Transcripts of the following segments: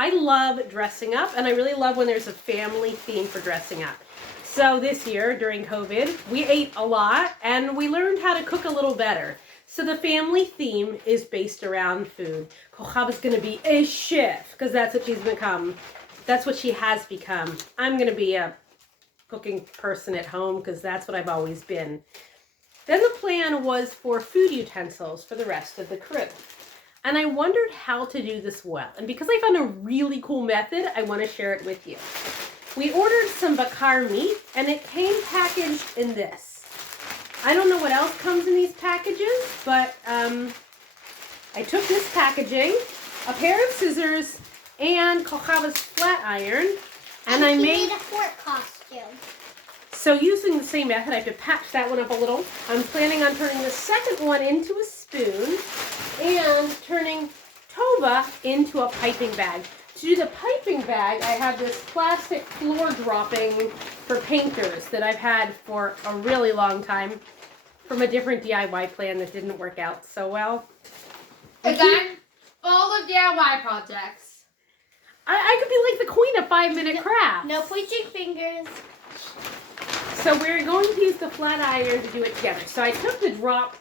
I love dressing up, and I really love when there's a family theme for dressing up. So this year, during COVID, we ate a lot, and we learned how to cook a little better. So the family theme is based around food. Kochava's going to be a chef, because that's what she's become. That's what she has become. I'm going to be a cooking person at home, because that's what I've always been. Then the plan was for food utensils for the rest of the crew. And I wondered how to do this well. And because I found a really cool method, I want to share it with you. We ordered some bakar meat, and it came packaged in this. I don't know what else comes in these packages, but I took this packaging, a pair of scissors, and Kochava's flat iron, and I made a fort costume. So using the same method, I have to patch that one up a little. I'm planning on turning the second one into a spoon and turning Tova into a piping bag. To do the piping bag, I have this plastic floor dropping for painters that I've had for a really long time from a different DIY plan that didn't work out so well. Again, full of DIY projects. I could be like the queen of 5-minute crafts. No pointing fingers. So we're going to use the flat iron to do it together. So I took the drop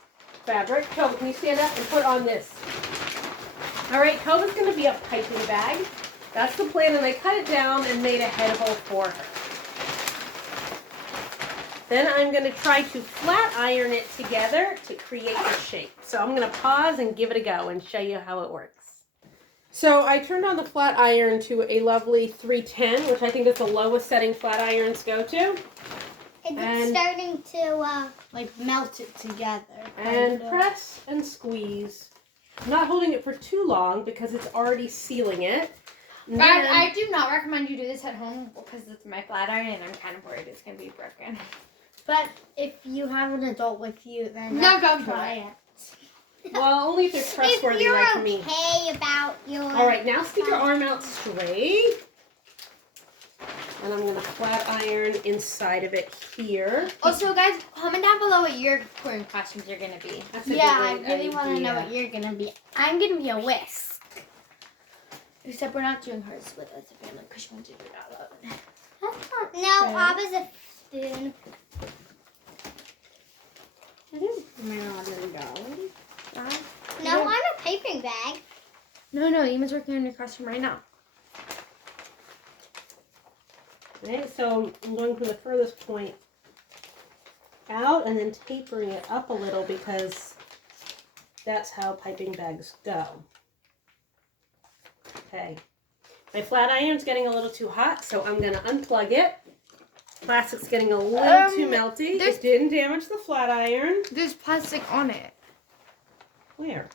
fabric. Tova, can you stand up and put on this? All right, Tova's going to be a piping bag. That's the plan, and I cut it down and made a head hole for her. Then I'm going to try to flat iron it together to create the shape. So I'm going to pause and give it a go and show you how it works. So I turned on the flat iron to a lovely 310, which I think is the lowest setting flat irons go to. It's starting to like melt it together. And press and squeeze. I'm not holding it for too long because it's already sealing it. But I do not recommend you do this at home because it's my flat iron and I'm kind of worried it's going to be broken. But if you have an adult with you, then No, go try it. Well, only if they're trustworthy like me. If you're okay about your... All right, now stick your arm out straight. And I'm going to flat iron inside of it here. Also, guys, comment down below what your pouring costumes are going to be. That's a Yeah, I great really want to know idea. what you're going to be. I'm going to be a whisk. Except we're not doing hers with us a family because she wants to do it all alone. That's not... No, Abba's a spoon. No, I'm a piping bag. No, Ema's working on your costume right now. Okay, so I'm going from the furthest point out and then tapering it up a little because that's how piping bags go. Okay, my flat iron's getting a little too hot, so I'm going to unplug it. Plastic's getting a little too melty. It didn't damage the flat iron. There's plastic on it. Where?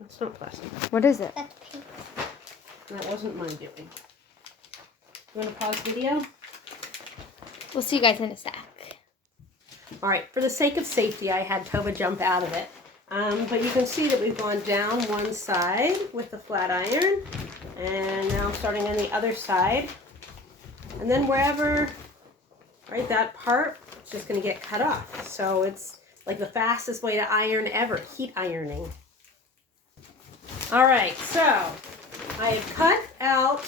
That's not plastic. What is it? That's pink. That wasn't my doing. You want to pause video? We'll see you guys in a sec. All right, for the sake of safety, I had Tova jump out of it. But you can see that we've gone down one side with the flat iron. And now I'm starting on the other side. And then wherever, right, that part, it's just going to get cut off. So it's like the fastest way to iron ever, heat ironing. All right, so I cut out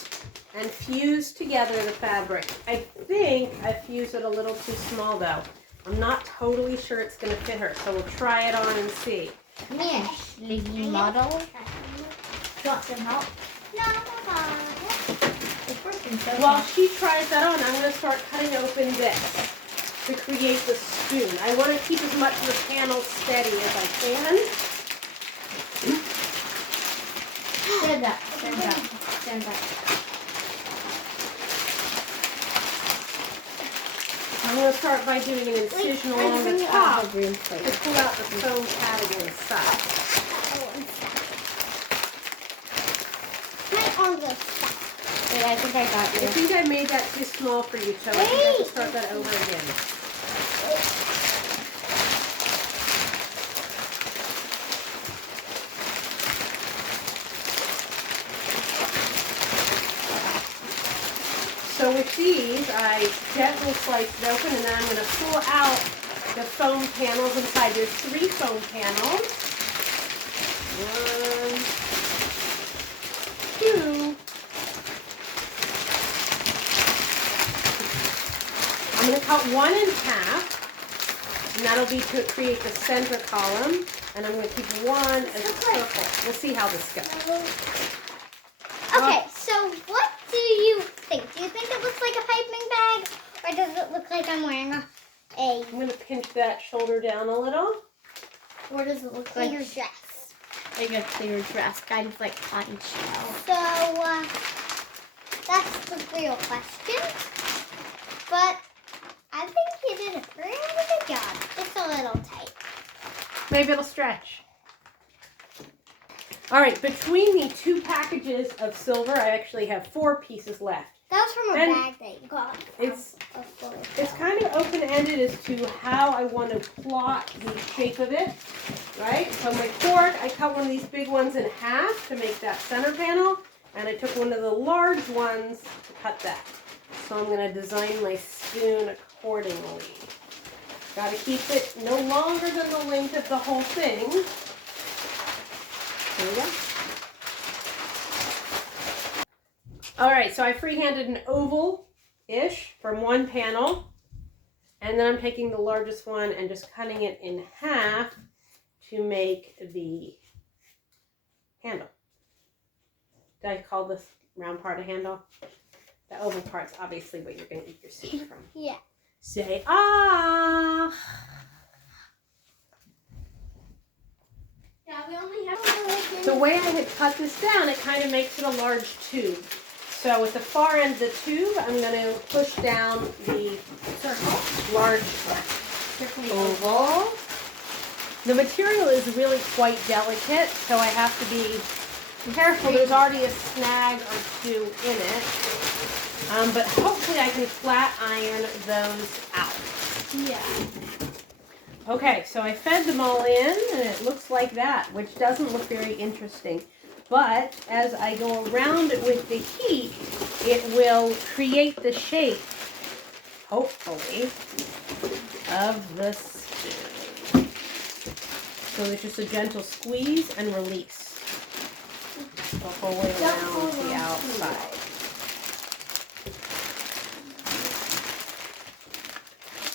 and fused together the fabric. I think I fused it a little too small though. I'm not totally sure it's going to fit her, so we'll try it on and see. Come here, sleepy model. You want some help? No, it's working so While she tries that on, I'm going to start cutting open this to create the spoon. I want to keep as much of the panel steady as I can. Stand up, stand up, stand up. I'm going to start by doing an incision along the top to pull out the foam padding inside. Right on the side. Wait, I think I got I think I made that too small for you, so I think I have to start that over again. So with these, I gently slice it open, and then I'm going to pull out the foam panels inside. There's 3 foam panels. 1, cut one in half, and that'll be to create the center column. And I'm going to keep one as a circle. We'll see how this goes. Okay, so what do you think? Do you think it looks like a piping bag, or does it look like I'm wearing a I'm going to pinch that shoulder down a little. or does it look Clear like dress. like a clear dress, kind of like cotton shell? So that's the real question. But I think you did a pretty good job. Just a little tight. Maybe it'll stretch. All right, between the two packages of silver, I actually have 4 pieces left. That was from a And bag that you got. It's From a It's kind of open-ended as to how I want to plot the shape of it, right? So my fork, I cut one of these big ones in half to make that center panel, and I took one of the large ones to cut that. So I'm going to design my spoon accordingly. Got to keep it no longer than the length of the whole thing. Here we go. All right, so I freehanded an oval-ish from one panel, and then I'm taking the largest one and just cutting it in half to make the handle. Did I call this round part a handle? The oval part's obviously what you're going to eat your soup from. Yeah. Say ah! Yeah, we only have The way I had cut this down, it kind of makes it a large tube. So at the far end of the tube, I'm going to push down the large oval. The material is really quite delicate, so I have to be careful. There's already a snag or two in it. But hopefully I can flat iron those out. Yeah. Okay, so I fed them all in, and it looks like that, which doesn't look very interesting. But as I go around it with the heat, it will create the shape, hopefully, of the spoon. So there's just a gentle squeeze and release the whole way around the outside.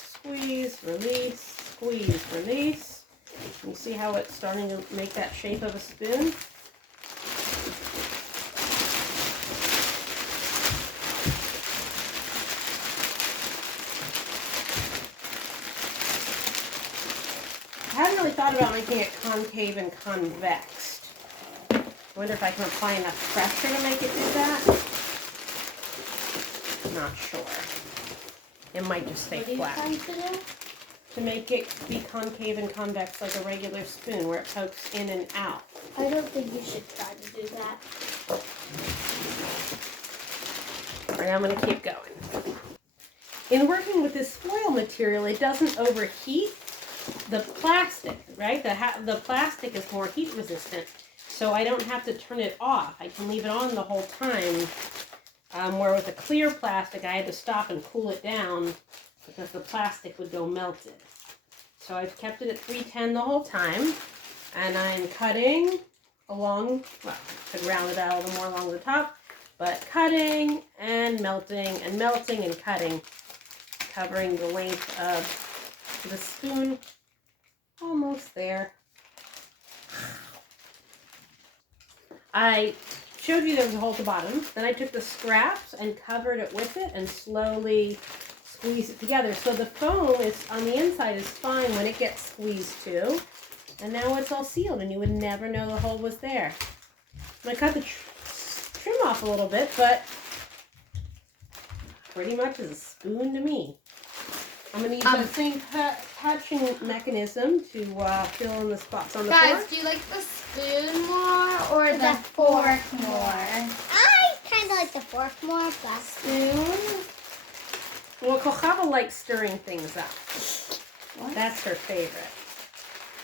Squeeze, release, squeeze, release. You see how it's starting to make that shape of a spoon? I hadn't really thought about making it concave and convex. I wonder if I can apply enough pressure to make it do that. Not sure. It might just stay flat. To make it be concave and convex like a regular spoon where it pokes in and out. I don't think you should try to do that. Alright, I'm going to keep going. In working with this foil material, it doesn't overheat the plastic, right? The plastic is more heat resistant, so I don't have to turn it off. I can leave it on the whole time, where with a clear plastic, I had to stop and cool it down because the plastic would go melted. So I've kept it at 310 the whole time, and I'm cutting along, well, I could round it out a little more along the top, but cutting and melting and melting and cutting, covering the length of the spoon. Almost there. I showed you there was a hole at the bottom. Then I took the scraps and covered it with it and slowly squeezed it together. So the foam is on the inside is fine when it gets squeezed too. And now it's all sealed and you would never know the hole was there. I cut the trim off a little bit, but pretty much is a spoon to me. I'm going to use that same touching mechanism to fill in the spots on the Guys, fork. do you like the spoon more or the fork more? I kind of like the fork more, but Spoon? Well, Kochava likes stirring things up. What? That's her favorite.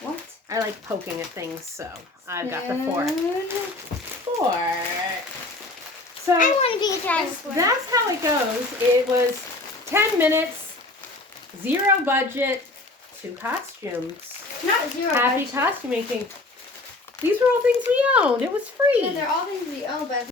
What? I like poking at things, so I've got the fork. Fork. So I want to be a dinosaur. that's how it goes. It was 10 minutes, 0 budget, 2 costumes. Not zero. Happy budget. costume making. These were all things we owned. It was free. Yeah, they're all things we own, but